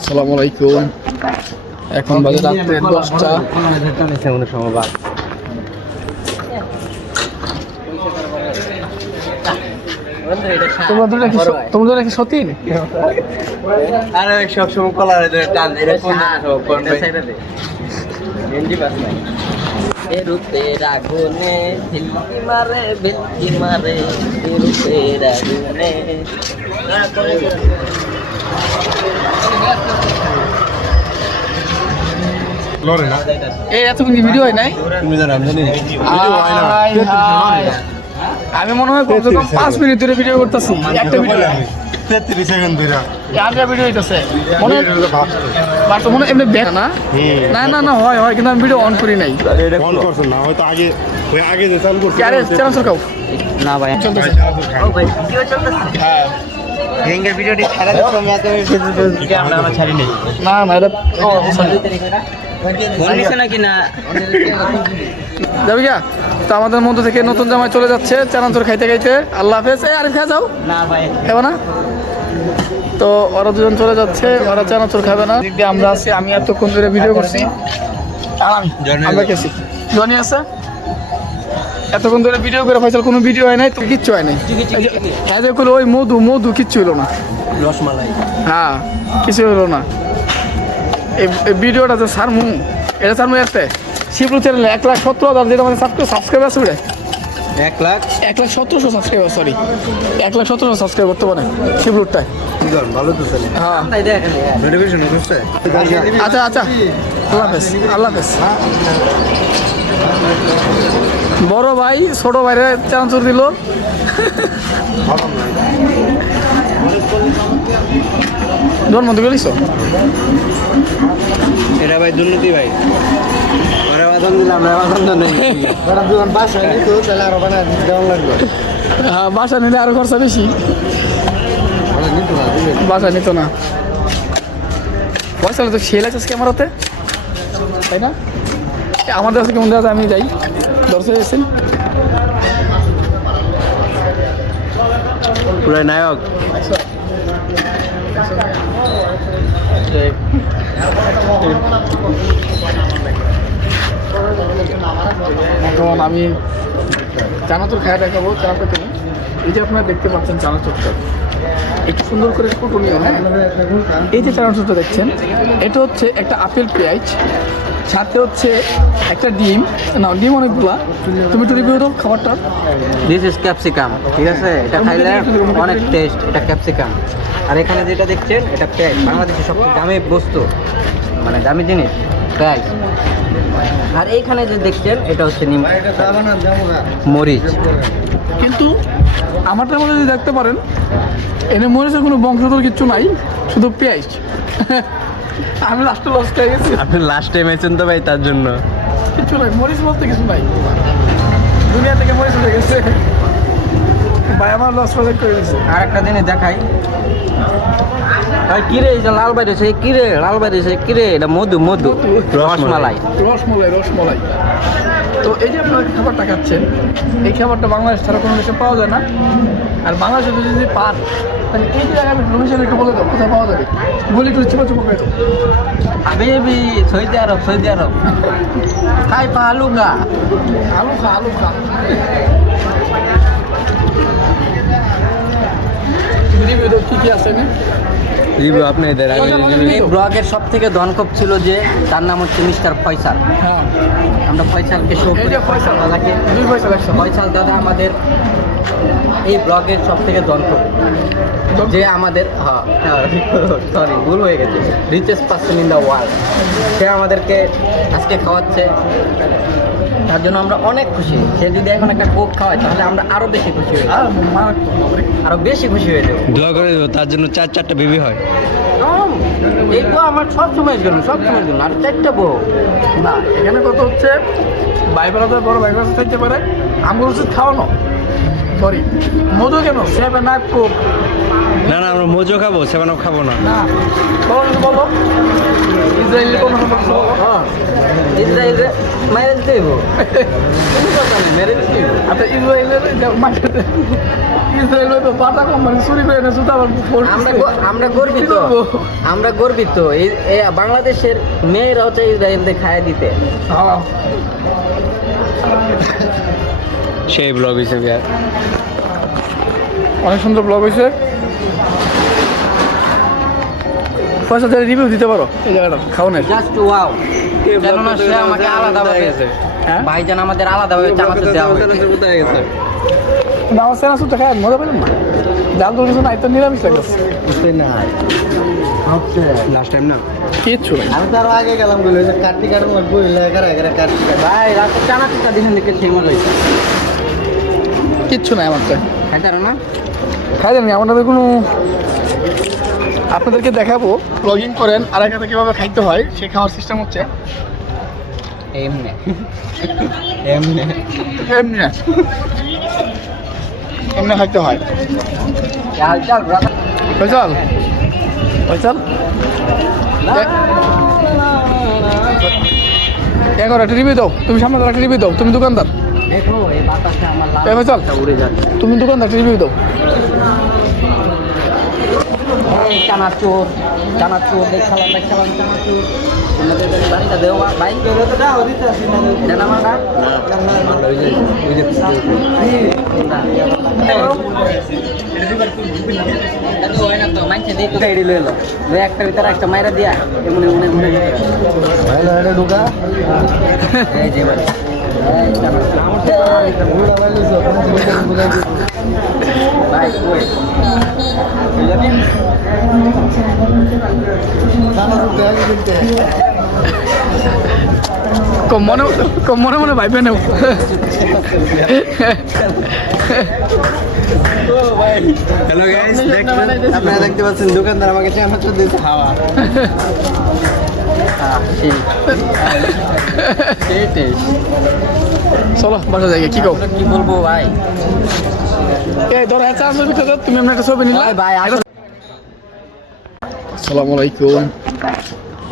আসসালামু আলাইকুম। এখন বাজে রাত্রে 10টা। তোমাদের কি সতীন? আরে সবসময় কলার টান রূপের আগুনে ঝিলকি মারে ভেলকি মারে রূপের আগুনে। এই এতক্ষণ কি ভিডিও হয় নাই? আমি মনে হয় 5 মিনিট ধরে ভিডিও করতেছি। একটা ভিডিও 33 সেকেন্ড ধরে একটা ভিডিও হইতাছে মনে বাট মনে এমনি ব্যাক না না না না হয় কিন্তু আমি ভিডিও অন করি নাই। অন করছেন না হয়তো আগে ওই আগে যে চালু করছেন আরে চ্যানেল সরকাও না ভাই চলতেছে। ও ভাই ভিডিও চলতেছে। হ্যাঁ গেঙ্গের ভিডিওটি ছাড়া তো আমি এত ফেসবুকে আমরা ছাড়ি নাই। না না এটা ফোন নিছে নাকি না যাবি গা? তো আমাদের মধ্যে থেকে নতুন জামাই চলে যাচ্ছে চানাচুর খাইতে খাইতে। আল্লাহ হাফেজ। এই আরে খা যাও না ভাই খাবে না তো ওরা দুজন চলে যাচ্ছে, ওরা চানাচুর খাবে না। দিক দিয়ে আমরা আছি, আমি এতক্ষণ ধরে ভিডিও করছি আর আমরা খেয়েছি। জনি আছে এতক্ষণ ধরে ভিডিও করে ফয়সাল কোনো ভিডিও হয় নাই তো কিচ্ছু হয় নাই। হ্যাঁ যে করলো ওই মধু কিচ্ছু হলো না, রসমালাই হ্যাঁ কিছু হলো না। এই ভিডিওটা যে সারমু এটা সারমু এতে শিবলু চ্যানেলে 1,17,000 যেটা আমাদের সাবস্ক্রাইব আছে ওটা 1,17,000 সাবস্ক্রাইবার, সরি 1,17,000 সাবস্ক্রাইব বর্তমানে শিবলুরটায়। ভালো তো চলে হ্যাঁ তাই দেখেন নোটিফিকেশন করছে আচ্ছা আল্লাহ হাফেজ আল্লাহ হাফেজ। বড় ভাই ছোট ভাইরে চানাচুর দিল। জন্মদিন গেলিস এটা ভাই দুর্নীতি ভাই। ওরা বাদন দিলাম আমরা বাদন তো নেই। ওরা দুজন পাস হয়নি তো তাহলে আরো বানা দেওয়া লাগবে। হ্যাঁ বাসা নিলে আরো খরচা বেশি, বাসা নিত না। পয়সা তো সেল আছে ক্যামেরাতে তাই না? আমাদের কাছে কেমন দেওয়া আমি যাই দর্শক এসেছেন পুরো নায়ক। এখন আমি চানাচুর খাই দেখাবো। চানাচুর এই যে আপনারা দেখতে পাচ্ছেন চানাচুরটা একটু সুন্দর করে ফুটনীয়। হ্যাঁ এই যে চানাচুরটা দেখছেন এটা হচ্ছে একটা আপেল পেঁয়াজ, সাথে হচ্ছে একটা ডিম, না ডিম অনেকগুলা। তুমি একটু রিভিউ দাও খাবারটা। দিস ইজ ক্যাপসিকাম, ঠিক আছে? এটা খাইলে অনেক টেস্ট। এটা ক্যাপসিকাম। আর এখানে যেটা দেখছেন এটা পেঁয়াজ, বাংলাদেশের সবচেয়ে দামি বস্তু, মানে দামি জিনিস পেঁয়াজ। আর এইখানে যে দেখছেন এটা হচ্ছে নিম মরিচ। কিন্তু আমারটার মধ্যে যদি দেখতে পারেন এনে মরিচের কোনো বংশধর কিচ্ছু নাই, শুধু পেঁয়াজ। আমি লাস্টে লস খেয়ে গেছি। আপনি লাস্ট টাইম এসেছেন তো ভাই, তার জন্য কিচ্ছু নাই, মরিচ বলতে কিছু নাই। দুনিয়া থেকে মরিচ হয়ে গেছে ভাই, আমার লস প্রজেক্ট করে গেছে। আর একটা জিনিস দেখাই ভাই, কিরে এই যে লাল বাইরে সে কিরে, লাল বাইরে সে কিরে, এটা মধু রসমালাই। রসমালাই। তো এই যে আপনারা খাবারটা খাচ্ছেন, এই খাবারটা বাংলাদেশ ছাড়া কোনো দেশে পাওয়া যায় না। আর বাংলাদেশে যদি পান তাহলে এই যে জায়গায় লোকেশন একটু বলে দাও কোথায় পাওয়া যাবে, বলি একটু চিপা করে দাও। বেবি সৌদি আরব খাই পা আলু খা। কি আছে না রিভিউ আপনি দেন। এই ব্লগের সব থেকে ধনকপ ছিল যে তার নাম হচ্ছে মিস্টার ফয়সাল। হ্যাঁ আমরা ফয়সালকে শো এই যে ফয়সাল দাদাকে, 2 পয়সা লাগছে। ফয়সাল দাদা আমাদের এই ব্লগের সব থেকে ধনকপ, যে আমাদের সরি ভুল হয়ে গেছে, richest person in the world. সে আমাদেরকে আজকে খাওয়াচ্ছে, তার জন্য আমরা অনেক খুশি। সে যদি এখন একটা কোক খাওয়ায় তাহলে আমরা আরো বেশি খুশি হয়ে যাবো, আরো বেশি খুশি হয়ে যাবো। দোয়া করে দেবো তার জন্য 4-4টা বেবি হয়। এই বউ আমার সব সময়ের জন্য আর 4টা বউ না। এখানে কত হচ্ছে বাইবেল বড় বাইবেল থাকতে পারে, আমার উচিত খাওয়ানো। সরি মধু কেন 7 আপ কোক না আমরা মজো খাবো, 7 আপ খাবো না। না বলো ইসরায়েলের কোনো সম্পর্ক বলো। ইসরায়েলে ম্যারেজ দেব কোনো কথা নেই ম্যারেজ দেব আচ্ছা ইসরায়েলের ইসরায়েল তো বাটা কোম্পানি চুরি করে না শুধু আবার আমরা গর্বিত আমরা গর্বিত এই বাংলাদেশের মেয়েরা হচ্ছে ইসরায়েলকে খায় দিতে সেই ব্লগ হিসেবে আর অনেক সুন্দর ব্লগ হয়েছে পয়সা দিয়ে রিভিউ দিতে পারো এই জায়গাটা খাওয়ানোর জাস্ট ওয়াও কেননা সে আমাকে আলাদাভাবে হ্যাঁ ভাইজান আমাদের আলাদাভাবে চানাচুর দেওয়া হয়েছে কোথায় গেছে কিন্তু আমার সেনা সুদ্ধ খায় মজা পেলাম না জাল তো কিছু নাই তো নিরামিষ লাগছে লাস্ট টাইম না কিচ্ছু নাই আমি তো আরো আগে গেলাম বলে কাটটি কাটুন লাগবো কাটটি ভাই রাতে চানাচুরটা দিন দেখে সেই মজা হয়েছে কিচ্ছু নাই আমার তো খাইতে পারো না খাই জানি আমাদের কোনো আপনাদেরকে দেখাবো ব্লগিং করেন আর এখানে কীভাবে খাইতে হয় সে খাওয়ার সিস্টেম হচ্ছে এমনি এমনি এমনি খাইতে হয় চাল চাল ব্রাদার ফয়সাল ফয়সাল একটা রিভিউ দাও তুমি সামনে একটা রিভিউ দাও তুমি দোকানদার দেখো এই বাতাসে আমার এ ফয়সাল উড়ে যাচ্ছে তুমি দোকানদার রিভিউ দাও চানাচুর চানাচুর দেখালাম চানাচুর তোমাদের বাড়িটা দেও ভাই এটা না আমার একটা ভিতরে একটা মাইরা দিয়া এমনি মনে মনে ঢুকা এই যে ভাই ভাই কই কম মনে মনে ভাইবে নেও হ্যালো গাইস আপনারা দেখতে পাচ্ছেন দোকানদার আমাকে চানাচুর দিতে হাওয়া চলো বাসা জায়গা কি কও কি বলবো ভাই এই ধরো এত আসবে ভিতরে তুমি এমন একটা ছবি নিলা ভাই আসসালামু আলাইকুম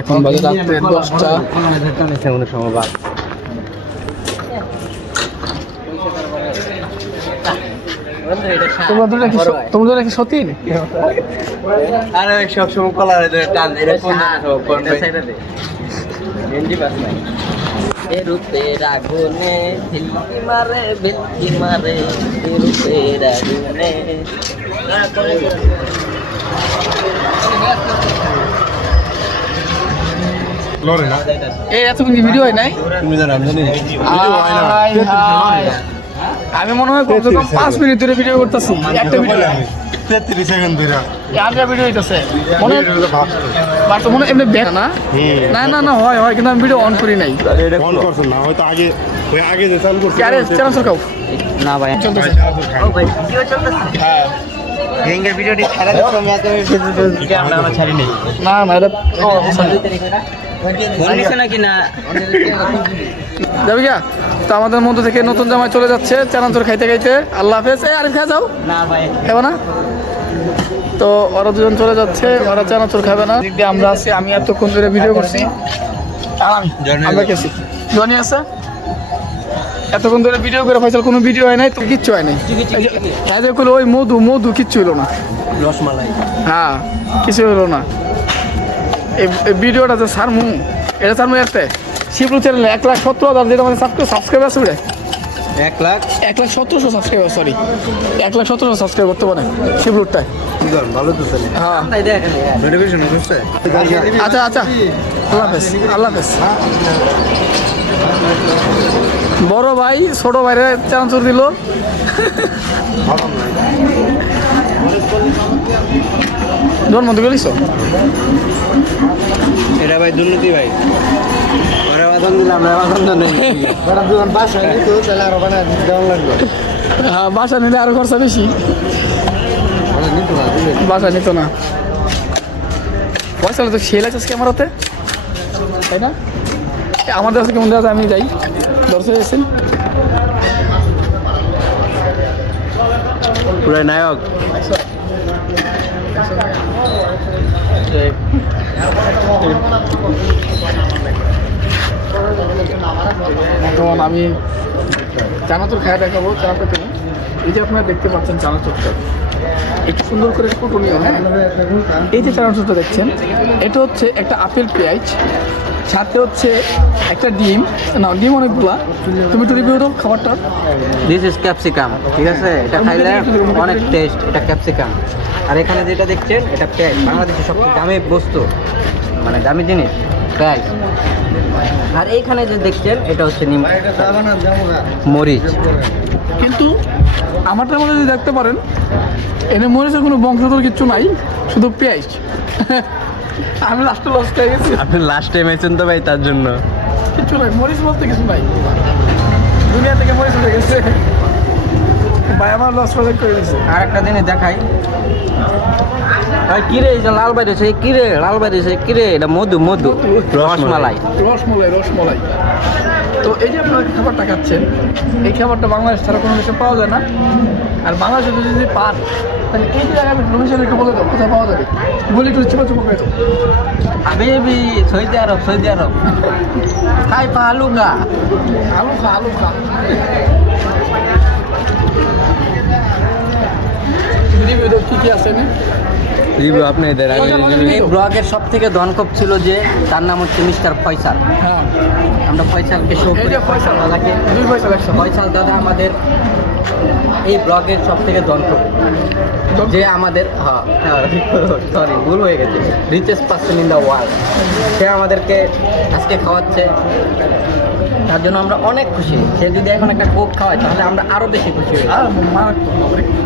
এখন বাজে রাত্রে 10টা তোমরা কি সতীন আরে সবসময় কলার টান এরকম রূপের আগুনে ঝিলকি মারে বেলকি মারে রূপের আগুনে এই এতক্ষণ কি ভিডিও হয় নাই তুমি জানো আমি জানি হায় হায়। আমি মনে হয় কত 5 মিনিট ধরে ভিডিও করতেছি একটা ভিডিও 33 সেকেন্ড ধরে আরেকটা ভিডিও হইতাছে মনে বাট মনে এমনি ব্যাক না না না না হয় কিন্তু আমি ভিডিও অন করি নাই অন করছেন না হয়তো আগে ওই আগে যে চালু করছেন আরে চ্যানেল সরকাও না ভাই চলতেছে ও ভাই ভিডিও চলতেছে হ্যাঁ গেঙ্গের ভিডিওটি ছাড়া দিতে আমি এত ফেসবুকে আমরা ছাড়ি নেই না না এটা ও সরি ফোন নিছে নাকি না যাবি গা তো আমাদের মধ্যে থেকে নতুন জামাই চলে যাচ্ছে চানাচুর খাইতে খাইতে আল্লাহ হাফেজ এই আরিফ খা যাও না ভাই খাবে না তো ওরা দুজন চলে যাচ্ছে ওরা চানাচুর খাবে না দিক দিয়ে আমরা আছি আমি এতক্ষণ ধরে ভিডিও করছি আর আমি আমরা খেয়েছি জনি আছে এতক্ষণ ধরে ভিডিও করে ফয়সাল কোনো ভিডিও হয় নাই তো কিচ্ছু হয় নাই হ্যাঁ যে ওই মধু কিচ্ছু হলো না রসমালাই হ্যাঁ কিছু হলো না এই ভিডিওটা যে সারমু এটা সারমু এতে শিবলু চ্যানেলে 1,17,000 যেটা আমাদের সাবস্ক্রাইব আছে ওটা 1,17,000 সাবস্ক্রাইবার সরি 1,17,000 সাবস্ক্রাইব করতে পারে শিবলুরটায় ভালো তো চলে হ্যাঁ তাই দেখেন নোটিফিকেশন করছে আচ্ছা আল্লাহ হাফেজ বড় ভাই ছোট ভাইরে চানাচুর দিল জন্মদিন গেলিস এটা ভাই দুর্নীতি ভাই ওরা বাদন দিলাম আমরা বাদন তো নেই ওরা দুজন বাস হয়নি তো তাহলে আরো বানা দেওয়া লাগবে হ্যাঁ বাসা নিলে আরো খরচা বেশি বাসা নিত না পয়সা তো সেল আছে ক্যামেরাতে তাই না আমাদের কাছে কেমন দেওয়া আমি যাই দর্শক এসেছেন পুরো নায়ক এখন আমি চানাচুর খাই দেখাবো। চানাটা কেন এই যে আপনারা দেখতে পাচ্ছেন চানাচুরটা একটু সুন্দর করে কুটুনিও, হ্যাঁ। এই যে চানাচুরটা দেখছেন এটা হচ্ছে একটা আপেল পেঁয়াজ, সাথে হচ্ছে একটা ডিম, না ডিম অনেকগুলা। তুমি একটু রিভিউ দাও খাবারটা। দিস ইজ ক্যাপসিকাম, ঠিক আছে? এটা খাইলে অনেক টেস্ট, এটা ক্যাপসিকাম। আর এখানে যেটা দেখছেন এটা পেঁয়াজ, বাংলাদেশের সবচেয়ে দামি বস্তু, মানে দামি জিনিস পেঁয়াজ। আর এইখানে যে দেখছেন এটা হচ্ছে নিম মরিচ। কিন্তু আমারটার মধ্যে যদি দেখতে পারেন এনে মরিচের কোনো বংশধর কিচ্ছু নাই, শুধু পেঁয়াজ। আমি লাস্টে লস খেয়ে গেছি। আপনি লাস্ট টাইম এসেছেন তো ভাই, তার জন্য কিচ্ছু নাই, মরিচ বলতে কিছু নাই, দুনিয়া থেকে মরিচ উঠে গেছে ভাই, আমার লস প্রজেক্ট করে দিয়েছে। আর একটা জিনিস দেখাই, ভাই কিরে এই যে লাল বাইরেছে, কিরে লাল বাইরেছে, কিরে এটা মধু, মধু রসমালাই। রসমালাই। তো এই যে আপনারা খাবারটা খাচ্ছেন, এই খাবারটা বাংলাদেশ ছাড়া কোনো দেশে পাওয়া যায় না। আর বাংলাদেশে যদি পান তাহলে এই যে জায়গায় লোকেশন একটু বলে দাও কোথায় পাওয়া যাবে, বলি একটু ছোটো ছোটো করে দাও। বেবি সৌদি আরব, সৌদি আরব খাই পা আলুগা, আলু খা, আলু খা। রিভিউ দাও কী কী আছে না। রিভিউ আপনি দেন। এই ব্লগের সব থেকে ধনকপ ছিল যে তার নাম হচ্ছে মিস্টার ফয়সাল। হ্যাঁ, আমরা ফয়সালকে শো এই যে ফয়সাল দাদাকে, 2 পয়সা লাগছে। ফয়সাল দাদা আমাদের এই ব্লগের সব থেকে ধনকপ, যে আমাদের সরি ভুল হয়ে গেছে, richest person in the world. সে আমাদেরকে আজকে খাওয়াচ্ছে, তার জন্য আমরা অনেক খুশি। সে যদি এখন একটা কোক খাওয়ায় তাহলে আমরা আরও বেশি খুশি হয়ে যাবো,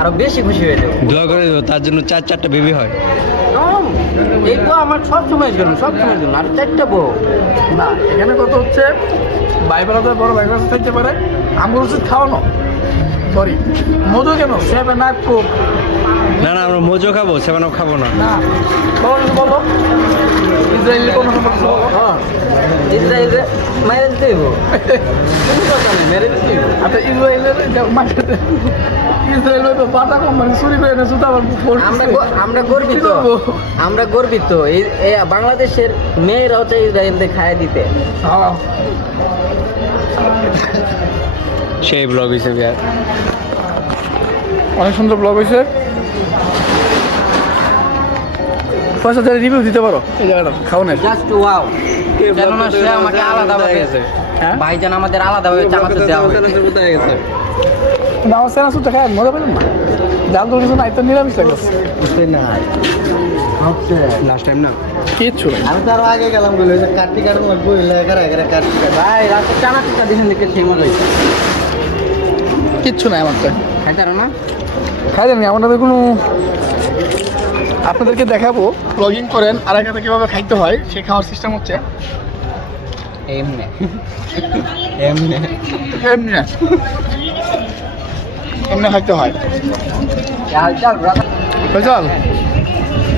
আরও বেশি খুশি হয়ে যাবো। দোয়া করে দেবো, তার জন্য 4-4টা বেবি হয়। এই তো আমার সব সময়ের জন্য, সব সময়ের জন্য। আর 4টা বউ না, এখানে কত হচ্ছে ভাই বেড়াতে বড় ভাই বেড়াতে থাকতে পারে, আমার উচিত খাওয়ানো। সরি, মধু কেন সেভেন আপ কোক না না, আমরা মজো খাবো, সেবানও খাবো না। না, বলো ইসরায়েলি কোনো সমস্যা বলো। হ্যাঁ, ইসরায়েলে ম্যারেজ দেব, ম্যারেজ দেব। আচ্ছা, ইসরায়েলের তো বাটা কোম্পানি চুরি করে না শুধু আবার আমরা গর্বিত, আমরা গর্বিত। এই বাংলাদেশের মেয়েরা হচ্ছে ইসরায়েলদের খায় দিতে। সেই ব্লগ হিসেবে আর অনেক সুন্দর ব্লগ হয়েছে। পয়সা তাহলে রিভিউ দিতে পারো এই জায়গাটা খাওয়ানোর। জাস্ট ওয়াও, কেননা সে আমাকে আলাদাভাবে, হ্যাঁ ভাইজান আমাদের আলাদাভাবে চানাচুর দেওয়া হয়েছে। কিন্তু আমার সেনাসুরটা খায় মজা পেলেন না, জাল তো কিছু নাই, তো নিরামিষ লাগছে লাস্ট টাইম না কিচ্ছু নাই। আমি তো আরো আগে গেলাম, বলে কাটটি কাটবো লাগবো, কাটটি ভাই রাতে চানাচুরটা দিন দেখে সেই মজা হয়েছে। কিচ্ছু নাই আমারটা, খাইতে পারো না? খাই জানি আমাদের কোনো। আপনাদেরকে দেখাবো ব্লগিং করেন আর এখানে কীভাবে খাইতে হয়, সে খাওয়ার সিস্টেম হচ্ছে এমনি এমনি এমনি না, এমনি খাইতে হয়। চল ব্রাদার, ফয়সাল,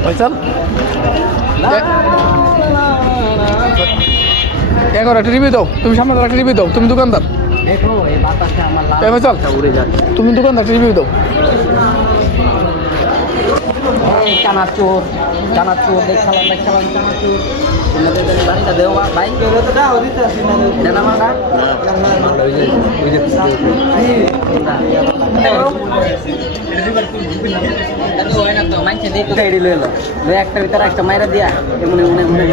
ফয়সাল এখন একটা রিভিউ দাও, তুমি সামনে একটা রিভিউ দাও, তুমি দোকানদার। দেখো এই বাতাসে আমার এই ফয়সাল, উড়ে যাচ্ছে। তুমি দোকানদার রিভিউ দাও। চানাচুর, চানাচুর দেখালাম, চানাচুর। তোমাদের বাড়িটা দেও ভাই, দেন আমার না। একটা ভিতরে একটা মাইরা দিয়া এমনি মনে মনে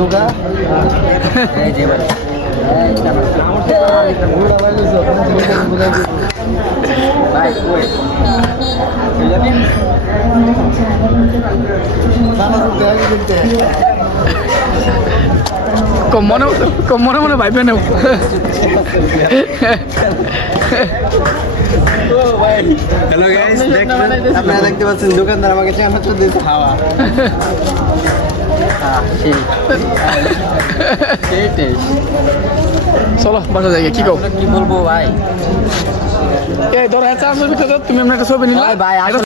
ঢুকা এই যে ভাই ভাই কই কম মনে মনে ভাইবে নেও। হ্যালো গাইস, আপনারা দেখতে পাচ্ছেন দোকানদার আমাকে চানাচুর দিতে হাওয়া। চলো বাসা যাই, কি কও? কি বলবো ভাই? এই ধরো তুমি এমন একটা ছবি নিলা ভাই